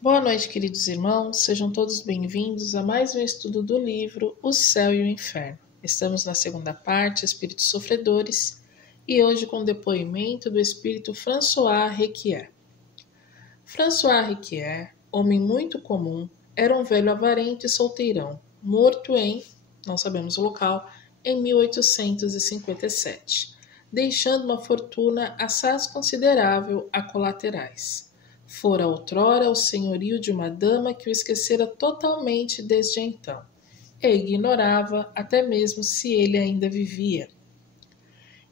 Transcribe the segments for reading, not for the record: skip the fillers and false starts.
Boa noite, queridos irmãos. Sejam todos bem-vindos a mais um estudo do livro O Céu e o Inferno. Estamos na segunda parte, Espíritos Sofredores, e hoje com o depoimento do espírito François Riquier. François Riquier, homem muito comum, era um velho avarento e solteirão, morto não sabemos o local, em 1857, deixando uma fortuna assaz considerável a colaterais. Fora outrora o senhorio de uma dama que o esquecera totalmente desde então, e ignorava até mesmo se ele ainda vivia.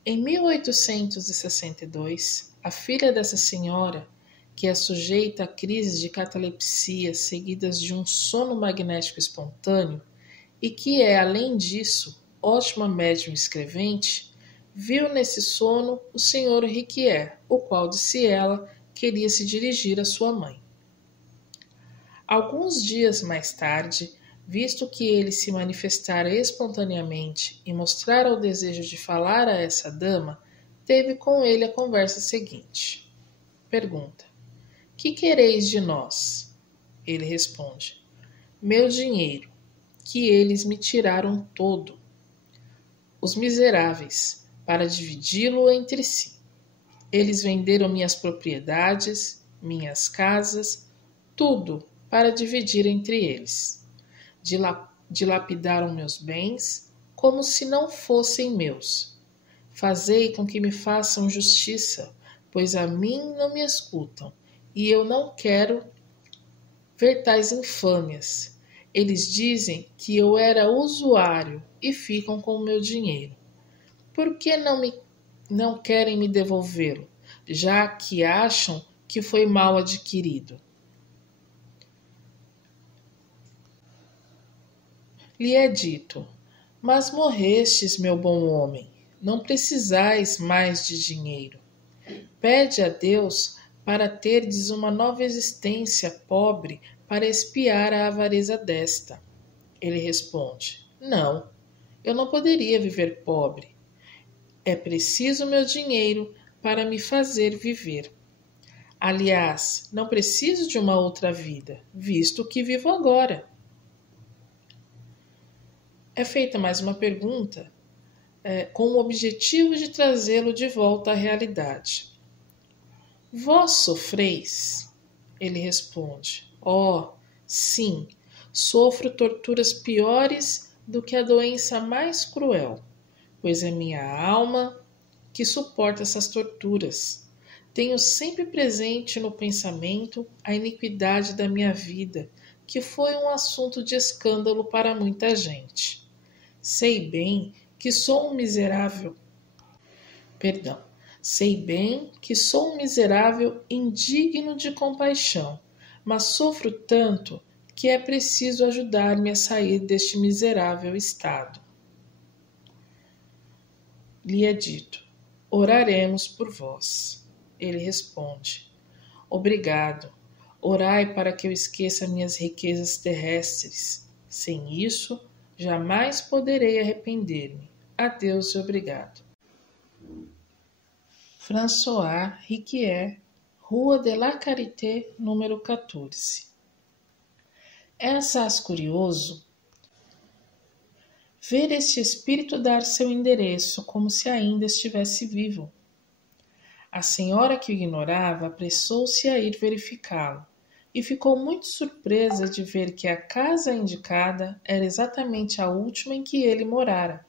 Em 1862, a filha dessa senhora, que é sujeita a crises de catalepsia seguidas de um sono magnético espontâneo e que é, além disso, ótima médium escrevente, viu nesse sono o senhor Riquier, o qual, disse ela, queria se dirigir à sua mãe. Alguns dias mais tarde, visto que ele se manifestara espontaneamente e mostrara o desejo de falar a essa dama, teve com ele a conversa seguinte. Pergunta: que quereis de nós? Ele responde: meu dinheiro, que eles me tiraram todo, os miseráveis, para dividi-lo entre si. Eles venderam minhas propriedades, minhas casas, tudo para dividir entre eles. Dilapidaram meus bens como se não fossem meus. Fazei com que me façam justiça, pois a mim não me escutam, e eu não quero ver tais infâmias. Eles dizem que eu era usuário e ficam com o meu dinheiro. Por que não querem me devolvê-lo, já que acham que foi mal adquirido? Lhe é dito: mas morrestes, meu bom homem, não precisais mais de dinheiro. Pede a Deus para terdes uma nova existência pobre para expiar a avareza desta. Ele responde: não, eu não poderia viver pobre. É preciso meu dinheiro para me fazer viver. Aliás, não preciso de uma outra vida, visto que vivo agora. É feita mais uma pergunta com o objetivo de trazê-lo de volta à realidade. Vós sofreis? Ele responde: oh, sim, sofro torturas piores do que a doença mais cruel, pois é minha alma que suporta essas torturas. Tenho sempre presente no pensamento a iniquidade da minha vida, que foi um assunto de escândalo para muita gente. Sei bem que sou um miserável. Sei bem que sou um miserável indigno de compaixão, mas sofro tanto que é preciso ajudar-me a sair deste miserável estado. Lhe é dito: oraremos por vós. Ele responde: obrigado. Orai para que eu esqueça minhas riquezas terrestres. Sem isso, jamais poderei arrepender-me. Adeus e obrigado. François Riquier, Rua de la Charité, número 14. É assaz curioso ver este espírito dar seu endereço como se ainda estivesse vivo. A senhora que o ignorava apressou-se a ir verificá-lo e ficou muito surpresa de ver que a casa indicada era exatamente a última em que ele morara.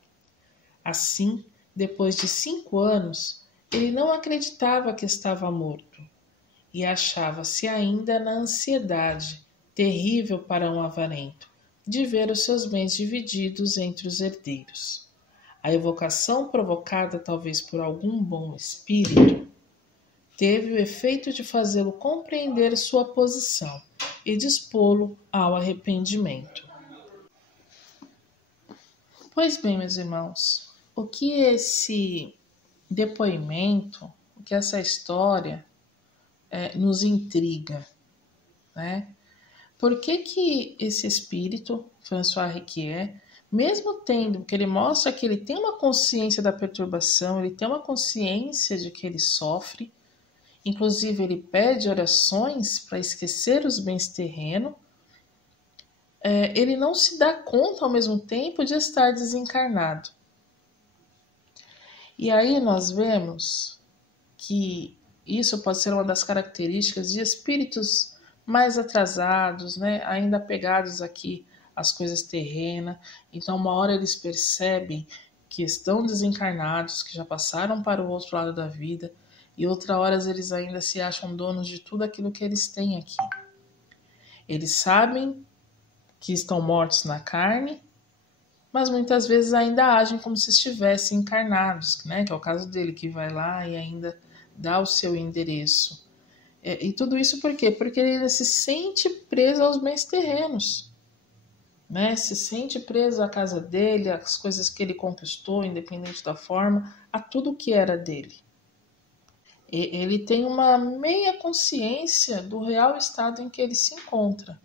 Assim, depois de 5 anos, ele não acreditava que estava morto e achava-se ainda na ansiedade, terrível para um avarento, de ver os seus bens divididos entre os herdeiros. A evocação provocada talvez por algum bom espírito teve o efeito de fazê-lo compreender sua posição e dispô-lo ao arrependimento. Pois bem, meus irmãos, o que esse depoimento, o que essa história nos intriga, né? Por que esse espírito, François Riquier, mesmo tendo, que ele mostra que ele tem uma consciência da perturbação, ele tem uma consciência de que ele sofre, Inclusive, ele pede orações para esquecer os bens terrenos. Ele não se dá conta ao mesmo tempo de estar desencarnado. E aí nós vemos que isso pode ser uma das características de espíritos mais atrasados, né? Ainda apegados aqui às coisas terrenas. Então, uma hora eles percebem que estão desencarnados, que já passaram para o outro lado da vida, e outra hora eles ainda se acham donos de tudo aquilo que eles têm aqui. Eles sabem que estão mortos na carne, mas muitas vezes ainda agem como se estivessem encarnados, né? Que é o caso dele, que vai lá e ainda dá o seu endereço. E tudo isso por quê? Porque ele se sente preso aos bens terrenos, né? Se sente preso à casa dele, às coisas que ele conquistou, independente da forma, a tudo que era dele. Ele tem uma meia consciência do real estado em que ele se encontra.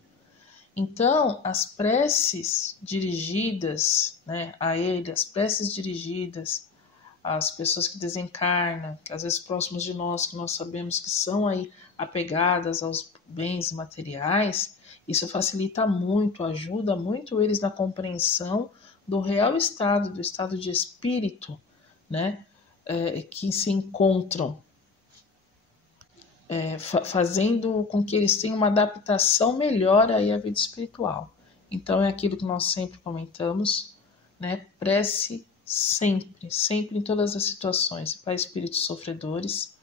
Então, as preces dirigidas, né, a ele, as preces dirigidas às pessoas que desencarnam, que às vezes próximos de nós, que nós sabemos que são aí apegadas aos bens materiais, isso facilita muito, ajuda muito eles na compreensão do real estado, do estado de espírito, né, que se encontram. Fazendo com que eles tenham uma adaptação melhor aí à vida espiritual. Então é aquilo que nós sempre comentamos, né? Prece sempre, sempre em todas as situações. Para espíritos sofredores,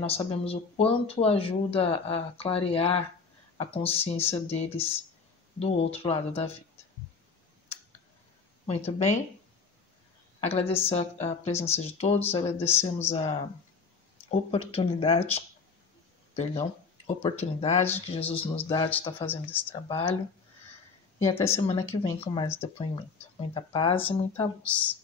nós sabemos o quanto ajuda a clarear a consciência deles do outro lado da vida. Muito bem, agradeço a presença de todos, agradecemos a oportunidade que Jesus nos dá de estar fazendo esse trabalho. E até semana que vem com mais depoimento. Muita paz e muita luz.